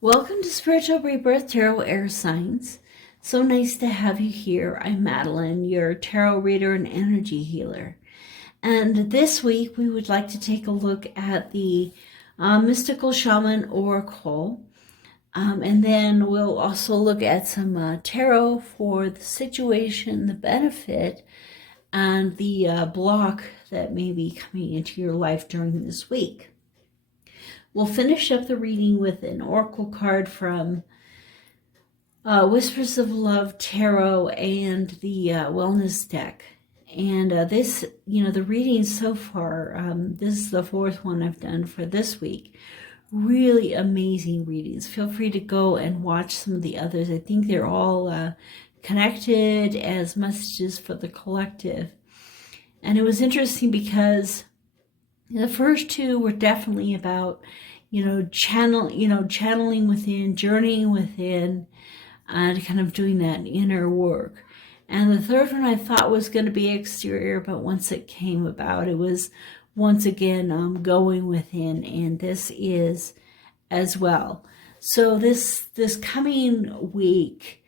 Welcome to Spiritual Rebirth Tarot Air Signs. So nice to have you here. I'm Madelyn, your tarot reader and energy healer. And this week we would like to take a look at the Mystical Shaman Oracle. And then we'll also look at some tarot for the situation, the benefit, and the block that may be coming into your life during this week. We'll finish up the reading with an oracle card from Whispers of Love Tarot and the Wellness deck. And this, the readings so far, this is the fourth one I've done for this week. Really amazing readings. Feel free to go and watch some of the others. I think they're all connected as messages for the collective. And it was interesting because the first two were definitely about, channeling within, journeying within, and kind of doing that inner work. And the third one I thought was going to be exterior, but once it came about, it was once again going within, and this is as well. So this coming week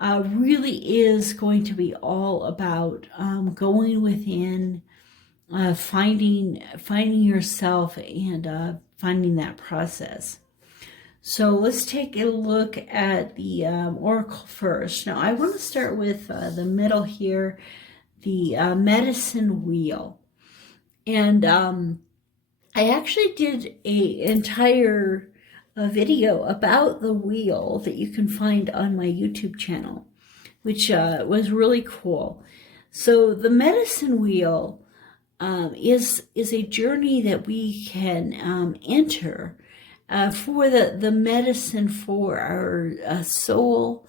really is going to be all about going within, finding yourself and finding that process. So let's take a look at the oracle first. Now I want to start with the middle here, the medicine wheel. And I actually did an entire video about the wheel that you can find on my YouTube channel, which was really cool. So the medicine wheel is a journey that we can enter for the medicine for our soul,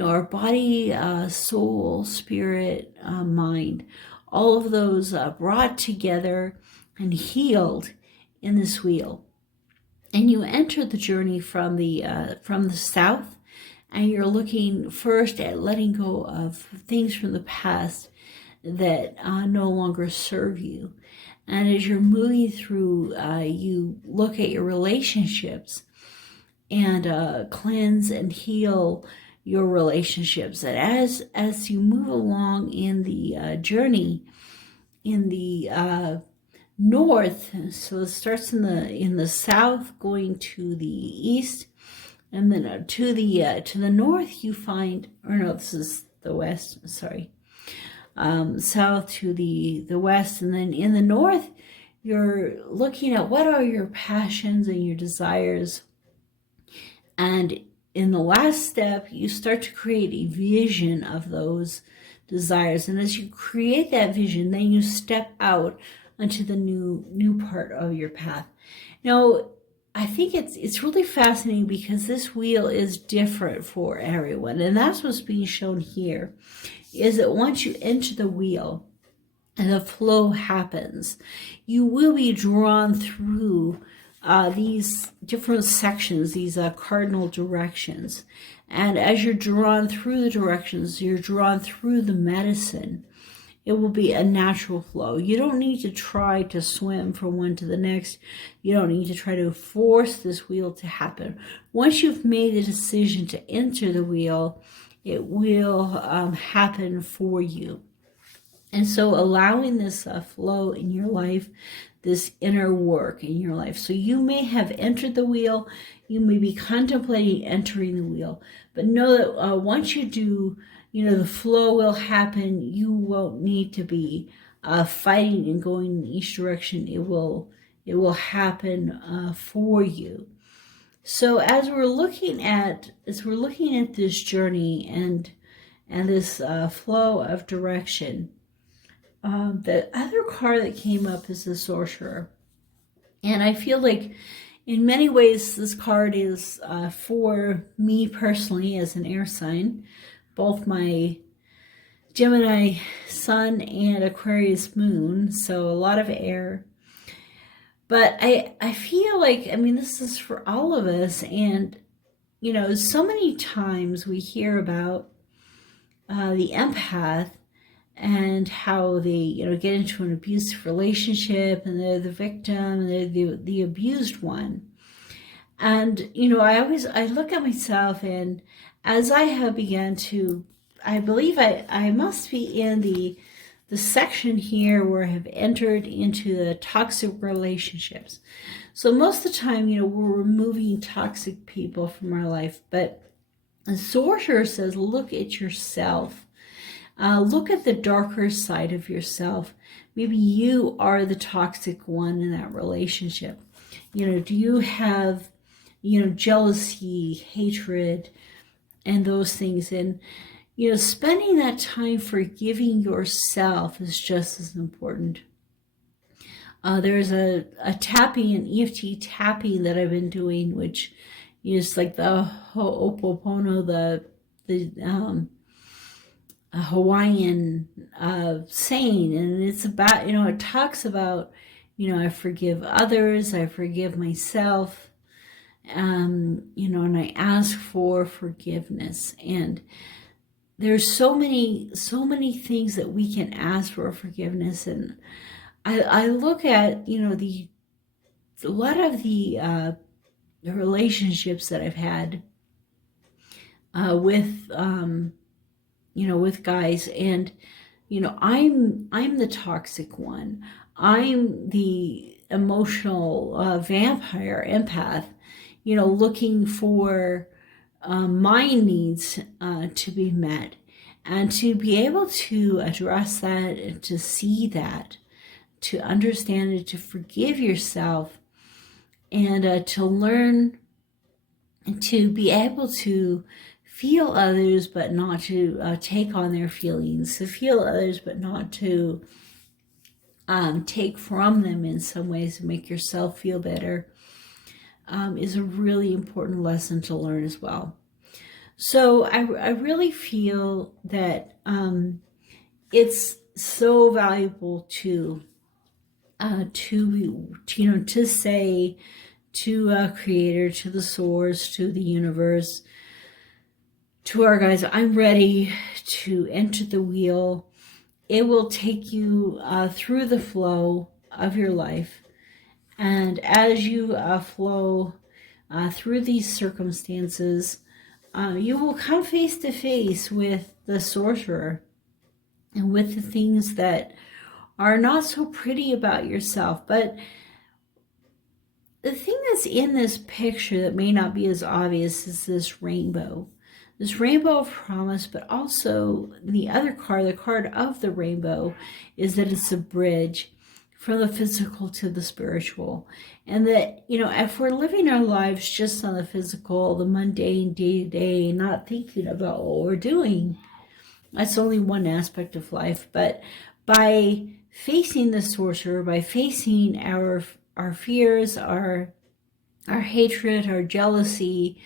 our body, soul, spirit, mind, all of those brought together and healed in this wheel. And you enter the journey from the south, and you're looking first at letting go of things from the past that no longer serve you. And as you're moving through, you look at your relationships and cleanse and heal your relationships. And as you move along in the journey in the north, so it starts in the south, going to the east, and then to the north you find, or no, this is the west. Sorry. South to the west, and then in the north you're looking at what are your passions and your desires, and in the last step you start to create a vision of those desires. And as you create that vision, then you step out onto the new part of your path. Now I think it's really fascinating because this wheel is different for everyone, and that's what's being shown here, is that once you enter the wheel and the flow happens, you will be drawn through these different sections, these cardinal directions. And as you're drawn through the directions, you're drawn through the medicine. It will be a natural flow. You don't need to try to swim from one to the next. You don't need to try to force this wheel to happen. Once you've made a decision to enter the wheel, it will happen for you. And so allowing this flow in your life, this inner work in your life. So you may have entered the wheel, you may be contemplating entering the wheel, but know that once you do, the flow will happen. You won't need to be fighting and going in each direction. It will happen for you. So as we're looking at this journey and this flow of direction, the other card that came up is the Sorcerer. And I feel like in many ways this card is for me personally as an air sign, both my Gemini sun and Aquarius moon, so a lot of air. But I feel like, this is for all of us. And, so many times we hear about the empath and how they, get into an abusive relationship and they're the victim and they're the abused one. And, you know, I look at myself, and as I have begun to, I believe I must be in the section here where I have entered into the toxic relationships. So most of the time, you know, we're removing toxic people from our life, but the sorcerer says, look at yourself. Look at the darker side of yourself. Maybe you are the toxic one in that relationship. You know, do you have, you know, jealousy, hatred, and those things? And, you know, spending that time forgiving yourself is just as important. There's a tapping, an EFT tapping that I've been doing, which is like the Ho'oponopono, the Hawaiian saying, and it's about, you know, it talks about, you know, I forgive others, I forgive myself, you know, and I ask for forgiveness. And there's so many things that we can ask for forgiveness. And I look at, you know, a lot of the relationships that I've had with you know, with guys, and, you know, I'm the toxic one. I'm the emotional vampire, empath, you know, looking for my needs to be met, and to be able to address that, and to see that, to understand it, to forgive yourself, and to learn to be able to feel others, but not to take on their feelings, to feel others, but not to take from them in some ways to make yourself feel better, is a really important lesson to learn as well. So I really feel that it's so valuable to you know, to say to Creator, to the Source, to the universe, to our guides, I'm ready to enter the wheel. It will take you through the flow of your life, and as you flow through these circumstances, you will come face to face with the sorcerer and with the things that are not so pretty about yourself. But the thing that's in this picture that may not be as obvious is this rainbow of promise, but also the other card, the card of the rainbow, is that it's a bridge from the physical to the spiritual. And that, you know, if we're living our lives just on the physical, the mundane day-to-day, not thinking about what we're doing, that's only one aspect of life. But by facing the sorcerer, by facing our fears, our hatred, our jealousy,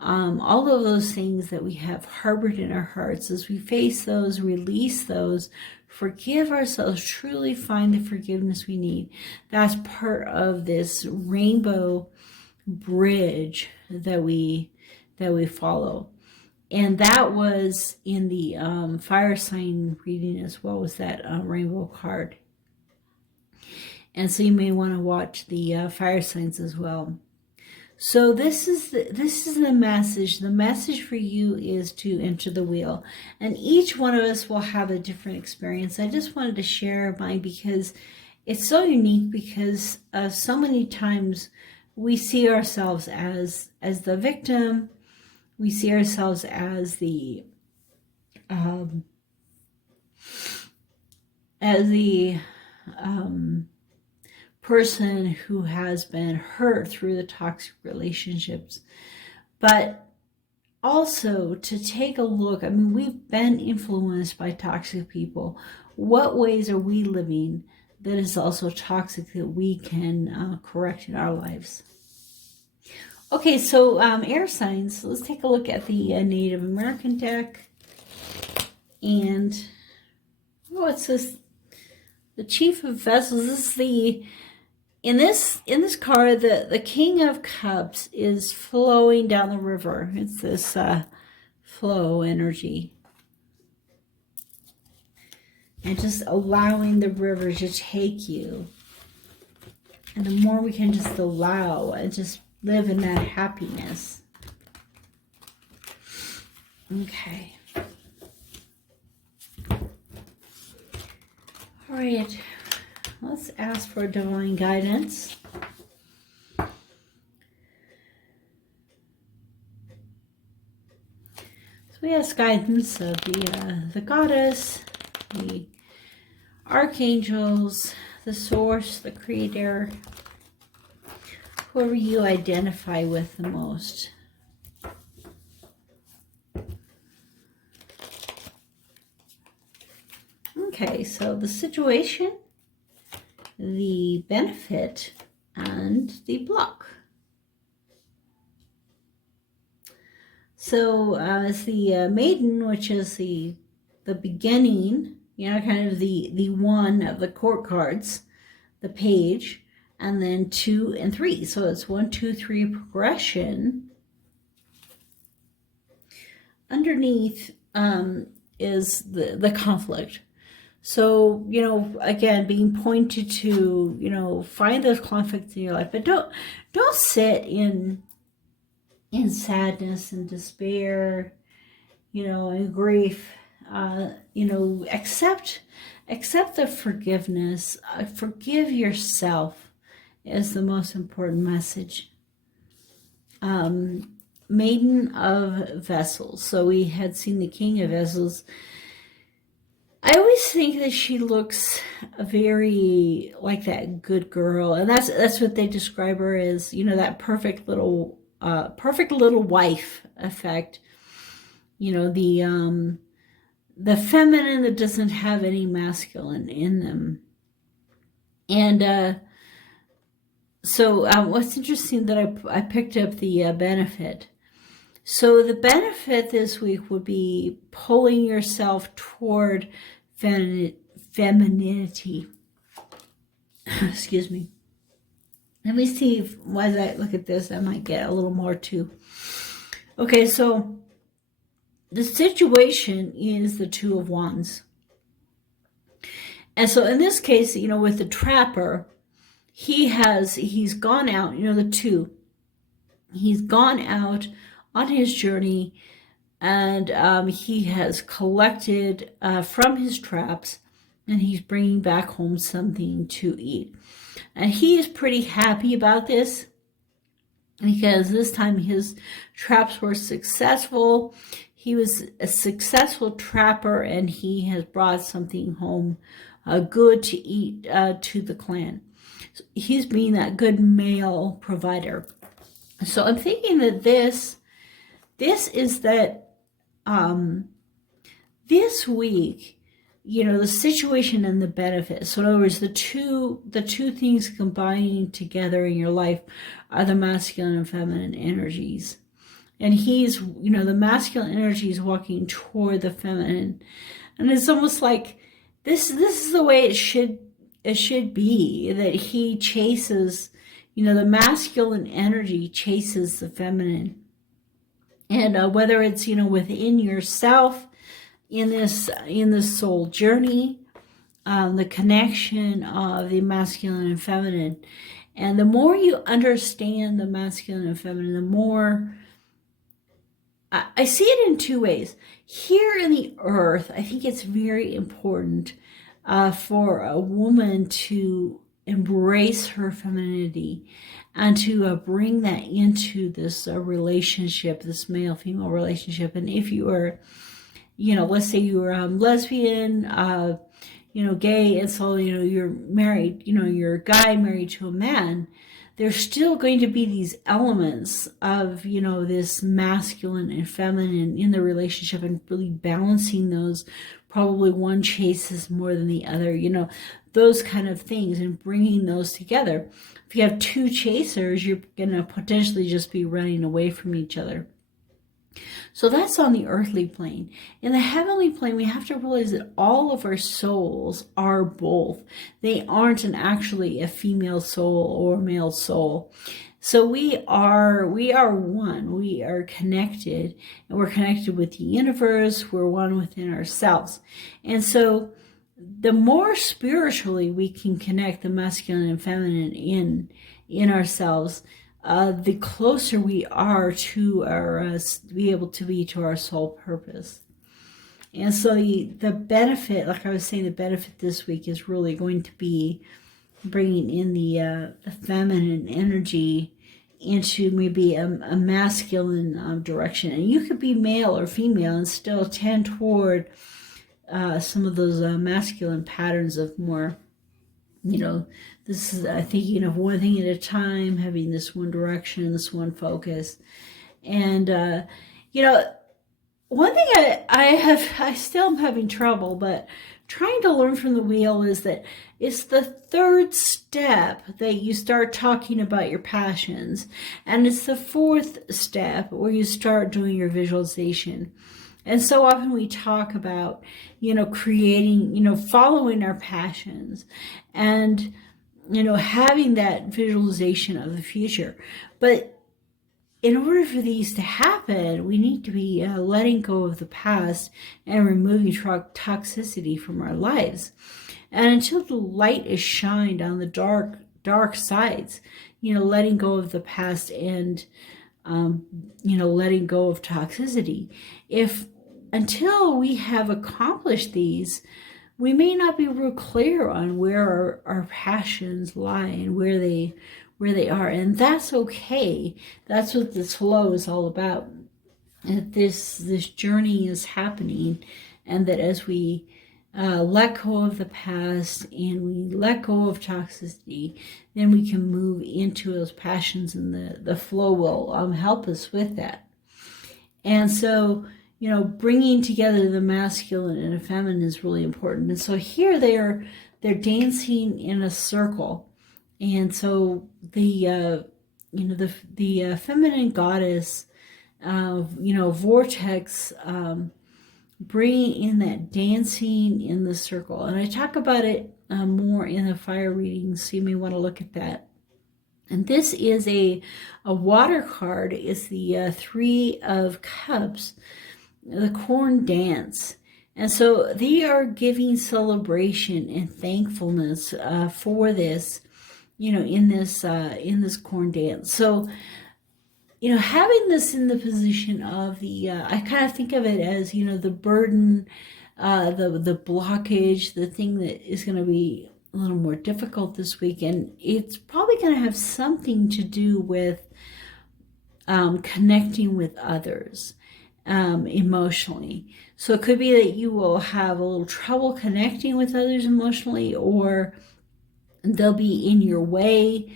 all of those things that we have harbored in our hearts, as we face those, release those, forgive ourselves, truly find the forgiveness we need. That's part of this rainbow bridge that we follow. And that was in the fire sign reading as well, was that rainbow card. And so you may want to watch the fire signs as well. So this is the message. The message for you is to enter the wheel. And each one of us will have a different experience. I just wanted to share mine because it's so unique, because so many times we see ourselves as the victim. We see ourselves as the person who has been hurt through the toxic relationships. But also to take a look, I mean, we've been influenced by toxic people. What ways are we living that is also toxic that we can correct in our lives? Okay, so air signs. Let's take a look at the Native American deck. And what's this? The Chief of Vessels. This is the in this card, the King of Cups is flowing down the river. It's this flow energy, and just allowing the river to take you. And the more we can just allow and just live in that happiness. Okay. All right. Let's ask for divine guidance. So we ask guidance of the goddess, the archangels, the source, the creator, whoever you identify with the most. Okay, so the situation, the benefit, and the block. So as the maiden, which is the beginning, you know, kind of the one of the court cards, the page, and then 2 and 3. So it's 1, 2, 3 progression. Underneath is the conflict. So, you know, again, being pointed to, you know, find those conflicts in your life, but don't sit in sadness and despair, you know, and grief. You know, accept the forgiveness. Forgive yourself is the most important message. Maiden of Vessels. So we had seen the King of Vessels. I always think that she looks very like that good girl, and that's what they describe her as. You know, that perfect little wife effect. You know, the feminine that doesn't have any masculine in them. And so what's interesting that I picked up the benefit. So the benefit this week would be pulling yourself toward femininity. Excuse me. Let me see if, as I look at this, I might get a little more too. Okay, so the situation is the 2 of Wands. And so in this case, you know, with the trapper, he's gone out, you know, the 2. He's gone out on his journey, and he has collected from his traps, and he's bringing back home something to eat. And he is pretty happy about this because this time his traps were successful. He was a successful trapper, and he has brought something home good to eat to the clan. So he's being that good male provider. So I'm thinking that this is that this week, you know, the situation and the benefit. So in other words, the two things combining together in your life are the masculine and feminine energies. And he's, you know, the masculine energy is walking toward the feminine. And it's almost like this is the way it should be, that he chases, you know, the masculine energy chases the feminine. And whether it's, you know, within yourself in this soul journey, the connection of the masculine and feminine. And the more you understand the masculine and feminine, the more I see it in 2 ways. Here in the earth, I think it's very important for a woman to embrace her femininity and to bring that into this relationship, this male-female relationship. And if you are, you know, let's say you are lesbian, you know, gay, and so, you know, you're married, you know, you're a guy married to a man, there's still going to be these elements of, you know, this masculine and feminine in the relationship, and really balancing those. Probably one chases more than the other, you know, those kind of things, and bringing those together. If you have 2 chasers, you're going to potentially just be running away from each other. So that's on the earthly plane. In the heavenly plane, we have to realize that all of our souls are both. They aren't actually a female soul or a male soul. So we are one. We are connected, and we're connected with the universe. We're one within ourselves. And so the more spiritually we can connect the masculine and feminine in ourselves, the closer we are to our, be able to be to our soul purpose. And so the benefit, like I was saying, the benefit this week is really going to be bringing in the feminine energy into maybe a masculine direction. And you could be male or female and still tend toward some of those masculine patterns of more, this is thinking of one thing at a time, having this one direction, this one focus. And, one thing I still am having trouble, but trying to learn from the wheel is that it's the third step that you start talking about your passions. And it's the fourth step where you start doing your visualization. And so often we talk about, creating, following our passions and, having that visualization of the future. But in order for these to happen, we need to be letting go of the past and removing toxicity from our lives. And until the light is shined on the dark sides, letting go of the past and, letting go of toxicity. Until we have accomplished these, we may not be real clear on where our passions lie and where they are, and that's okay. That's what this flow is all about. That this journey is happening, and that as we let go of the past and we let go of toxicity, then we can move into those passions, and the flow will help us with that. And so, bringing together the masculine and the feminine is really important. And so here they're dancing in a circle. And so the feminine goddess, vortex, bringing in that dancing in the circle. And I talk about it more in the fire reading, so you may want to look at that. And this is a water card. It's the Three of Cups, the corn dance. And so they are giving celebration and thankfulness for this, in this corn dance. So, having this in the position of the, I kind of think of it as, the burden, the blockage, the thing that is going to be a little more difficult this week. And it's probably going to have something to do with connecting with others emotionally. So it could be that you will have a little trouble connecting with others emotionally, or they'll be in your way,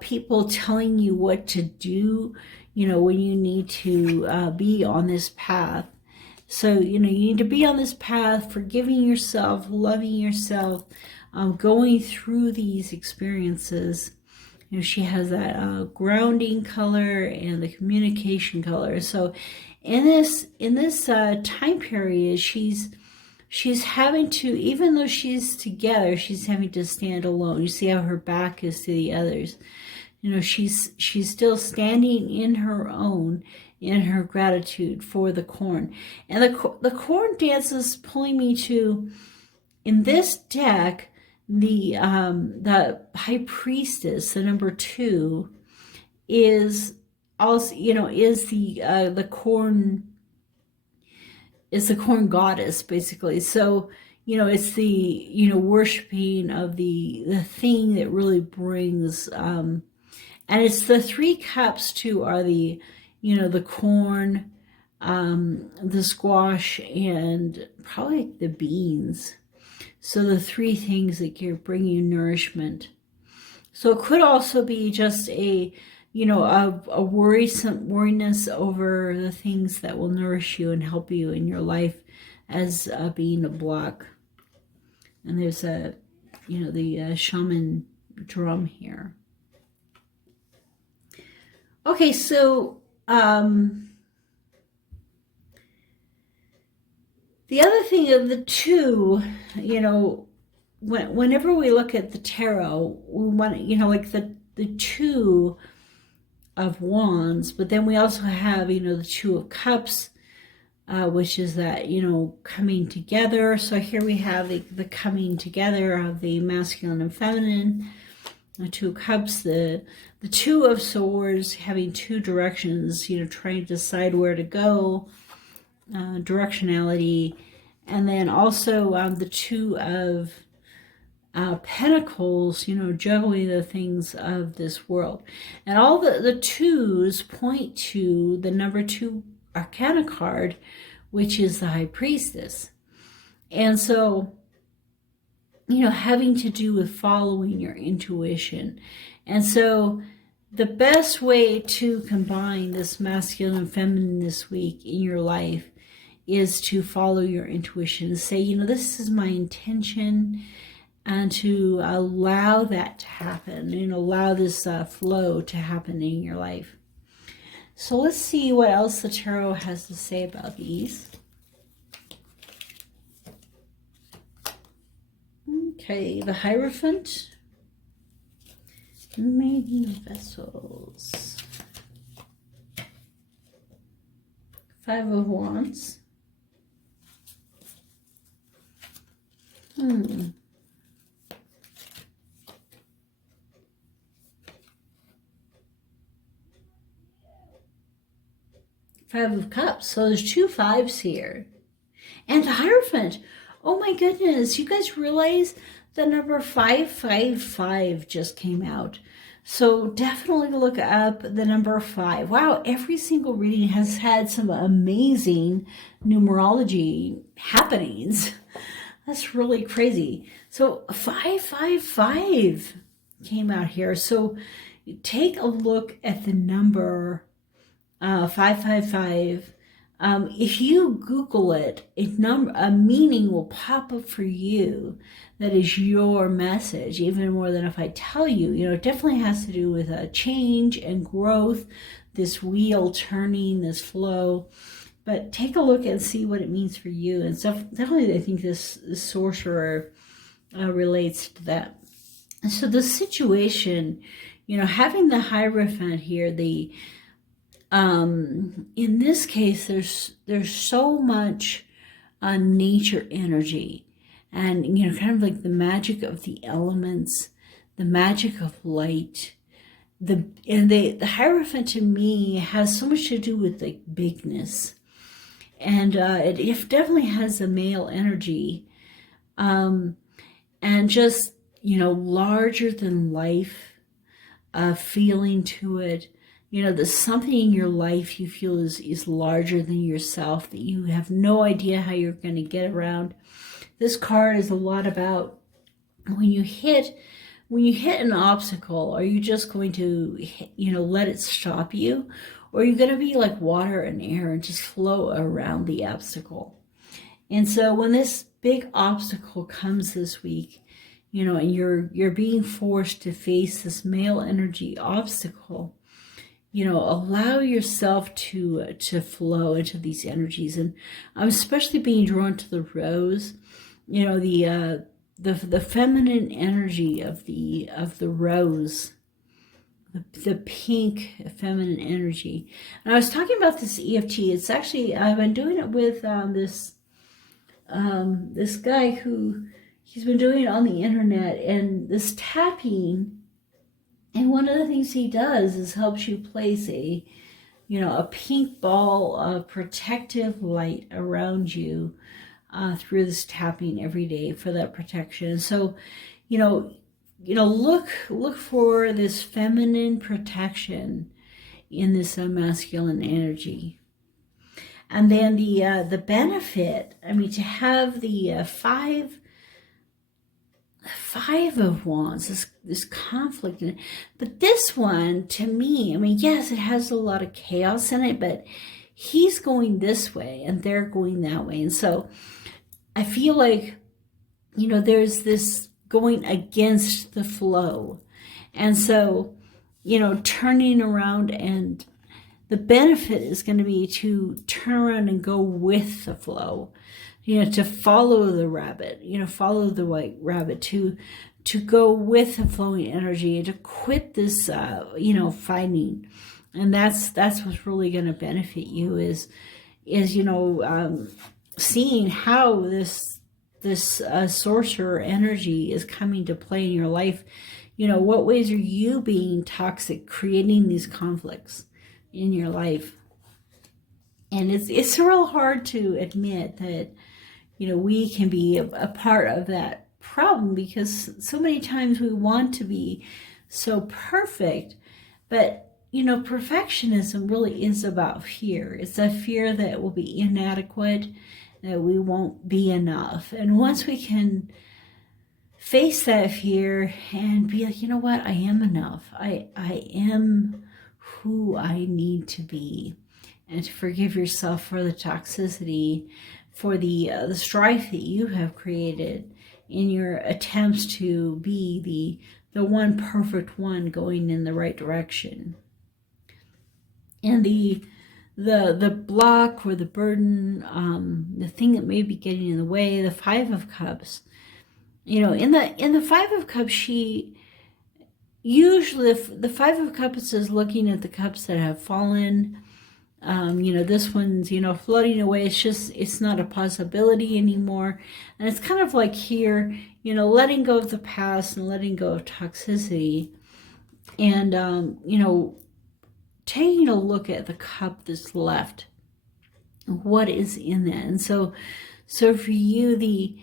people telling you what to do, when you need to be on this path. So, you need to be on this path, forgiving yourself, loving yourself, going through these experiences. She has that grounding color and the communication color. So in this time period, she's having to, even though she's together, she's having to stand alone. You see how her back is to the others. She's still standing in her own, in her gratitude for the corn. And the corn dance is pulling me to, in this deck, the high priestess, the number 2, is also, is the corn. It's the corn goddess, basically. So, it's the, worshiping of the thing that really brings, and it's the 3 cups too, are the, the corn, the squash, and probably the beans. So the 3 things that can bring you nourishment. So it could also be just a worriness over the things that will nourish you and help you in your life as being a block. And there's the shaman drum here. Okay, so the other thing of the 2, whenever we look at the tarot, we want, like the 2 of Wands, but then we also have, the 2 of Cups, which is that, coming together. So here we have the coming together of the masculine and feminine, the 2 of Cups, the the Two of Swords, having two directions, you know, trying to decide where to go, directionality. And then also the Two of Pentacles, you know, juggling the things of this world. And all the twos point to the number 2 Arcana card, which is the High Priestess. And so, you know, having to do with following your intuition. And so the best way to combine this masculine and feminine this week in your life is to follow your intuition and say, you know, this is my intention, and to allow that to happen and allow this flow to happen in your life. So let's see what else the tarot has to say about these. Okay, the Hierophant, Maiden of Vessels, 5 of Wands, 5 of Cups. So there's 2 5s here. And the Hierophant. Oh my goodness. You guys realize the number 555 just came out. So definitely look up the number 5. Wow, every single reading has had some amazing numerology happenings. That's really crazy. So 555 came out here. So take a look at the number 555. If you Google it, a meaning will pop up for you that is your message, even more than if I tell you. You know, it definitely has to do with a change and growth, this wheel turning, this flow. But take a look and see what it means for you. And so definitely I think this sorcerer relates to that. And so the situation, you know, having the Hierophant here, in this case, there's so much nature energy, and, you know, kind of like the magic of the elements, the magic of light. The Hierophant to me has so much to do with like bigness, and it definitely has a male energy, and just, you know, larger than life feeling to it. You know, there's something in your life you feel is larger than yourself, that you have no idea how you're going to get around. This card is a lot about when you hit an obstacle, are you just going to, you know, let it stop you? Or are you going to be like water and air and just flow around the obstacle? And so when this big obstacle comes this week, you know, and you're being forced to face this male energy obstacle, you know, allow yourself to flow into these energies. And I'm especially being drawn to the rose, you know, the feminine energy of the rose, the pink feminine energy. And I was talking about this EFT. It's actually, I've been doing it with this guy who, he's been doing it on the internet, and this tapping. And one of the things he does is helps you place a pink ball of protective light around you through this tapping every day for that protection. So, look for this feminine protection in this masculine energy. And then the benefit, I mean, to have the Five of Wands, this conflict in it. But this one, to me, I mean, yes, it has a lot of chaos in it, but he's going this way and they're going that way. And so I feel like, there's this going against the flow. And so, turning around, and the benefit is going to be to turn around and go with the flow. To follow the rabbit, follow the white rabbit, to go with the flowing energy, and to quit this, fighting. And that's what's really going to benefit you is seeing how this sorcerer energy is coming to play in your life. You know, what ways are you being toxic, creating these conflicts in your life? And it's real hard to admit that, you know, we can be a part of that problem, because so many times we want to be so perfect. But, you know, perfectionism really is about fear. It's a fear that it will be inadequate, that we won't be enough. And once we can face that fear and be like, you know what, I am enough. I am who I need to be. And to forgive yourself for the toxicity, for the strife that you have created in your attempts to be the one perfect one going in the right direction. And the block or the burden, the thing that may be getting in the way, the Five of Cups. You know, in the Five of Cups, she usually, the Five of Cups is looking at the cups that have fallen. You know, this one's, you know, floating away. It's not a possibility anymore. And it's kind of like here, you know, letting go of the past and letting go of toxicity. And, you know, taking a look at the cup that's left. What is in that? And so for you, the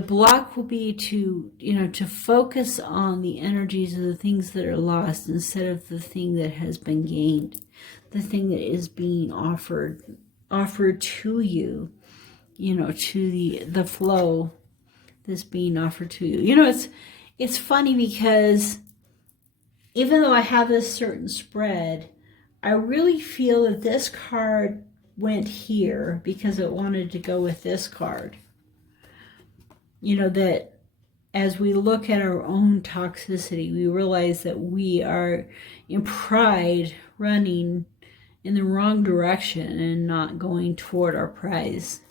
block will be to, you know, to focus on the energies of the things that are lost instead of the thing that has been gained, the thing that is being offered to you, you know, to the flow that's being offered to you. You know, it's funny because even though I have this certain spread, I really feel that this card went here because it wanted to go with this card. You know, that as we look at our own toxicity, we realize that we are in pride running in the wrong direction and not going toward our prize.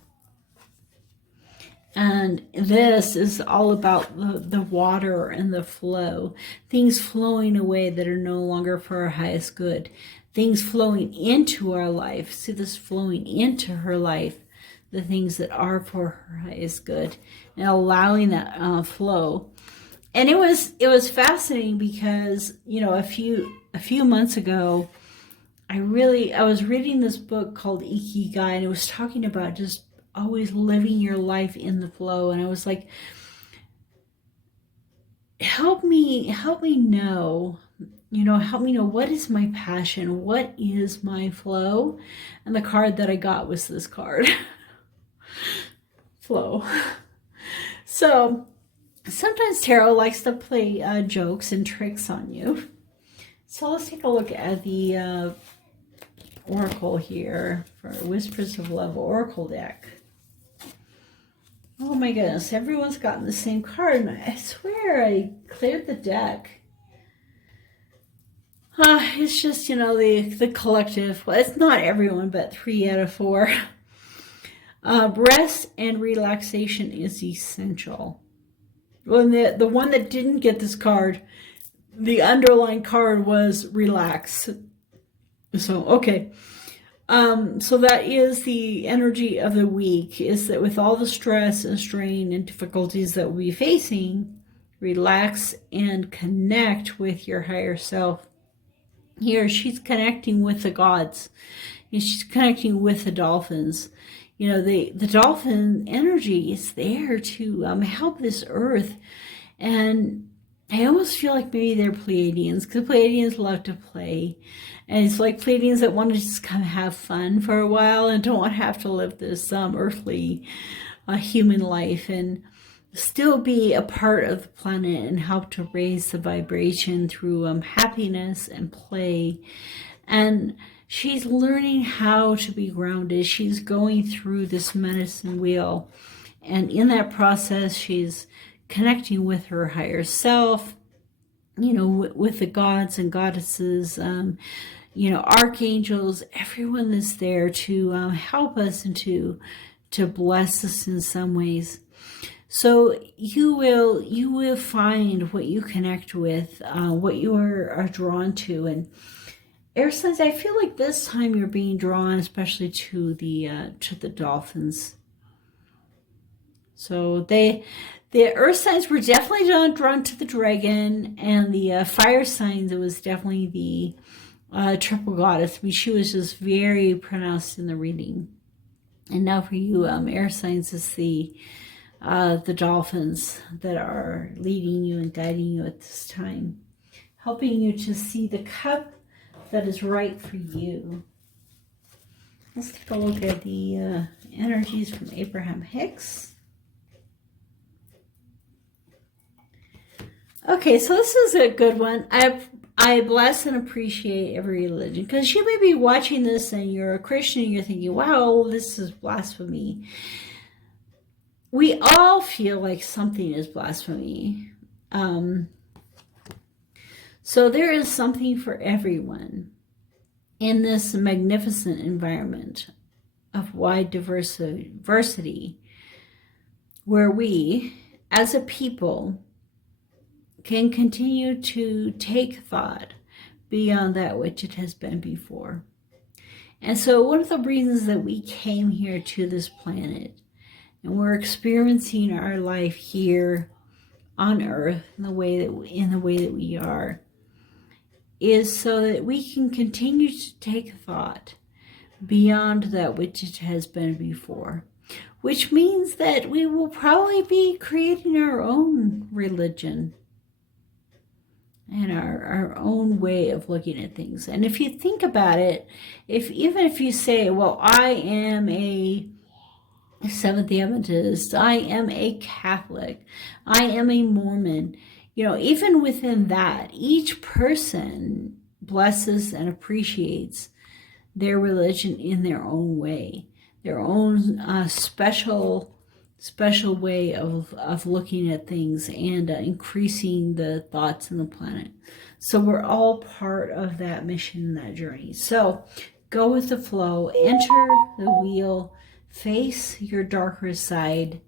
And this is all about the water and the flow, things flowing away that are no longer for our highest good, things flowing into our life. See this flowing into her life, the things that are for her highest good, and allowing that flow. And it was fascinating because, you know, a few months ago, I was reading this book called Ikigai, and it was talking about just always living your life in the flow. And I was like, help me know, you know, help me know what is my passion, what is my flow. And the card that I got was this card. Flow. So sometimes tarot likes to play jokes and tricks on you. So let's take a look at the oracle here for Whispers of Love Oracle deck. Oh my goodness, everyone's gotten the same card, and I swear I cleared the deck. It's just, you know, the collective. Well, it's not everyone, but 3 out of 4. Rest and relaxation is essential. Well, the one that didn't get this card, the underlying card was relax. So, okay. So that is the energy of the week, is that with all the stress and strain and difficulties that we'll be facing, relax and connect with your higher self. Here, she's connecting with the gods. She's connecting with the dolphins. You know, the dolphin energy is there to help this earth. And I almost feel like maybe they're Pleiadians, because Pleiadians love to play. And it's like Pleiadians that want to just kind of have fun for a while and don't want to have to live this earthly human life, and still be a part of the planet and help to raise the vibration through happiness and play. And she's learning how to be grounded. She's going through this medicine wheel. And in that process, she's connecting with her higher self, you know, with the gods and goddesses, you know, archangels, everyone that's there to help us and to bless us in some ways. So you will find what you connect with, what you are drawn to. And air signs, I feel like this time you're being drawn especially to the dolphins. So they The earth signs were definitely drawn to the dragon, and the fire signs, it was definitely the triple goddess. I mean, she was just very pronounced in the reading. And now for you, air signs, is the dolphins that are leading you and guiding you at this time, helping you to see the cup that is right for you. Let's take a look at the energies from Abraham Hicks. Okay, so this is a good one. I bless and appreciate every religion, because you may be watching this and you're a Christian and you're thinking, wow, this is blasphemy. We all feel like something is blasphemy. So there is something for everyone in this magnificent environment of wide diversity, where we, as a people, can continue to take thought beyond that which it has been before. And so one of the reasons that we came here to this planet, and we're experiencing our life here on Earth in the way that we are, is so that we can continue to take thought beyond that which it has been before, which means that we will probably be creating our own religion and our own way of looking at things. And if you think about it, even if you say, well, I am a Seventh-day Adventist, I am a Catholic, I am a Mormon, even within that, each person blesses and appreciates their religion in their own way, their own special way of looking at things and increasing the thoughts in the planet. So we're all part of that mission, that journey. So go with the flow, enter the wheel, face your darker side,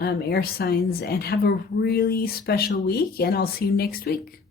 air signs, and have a really special week. And I'll see you next week.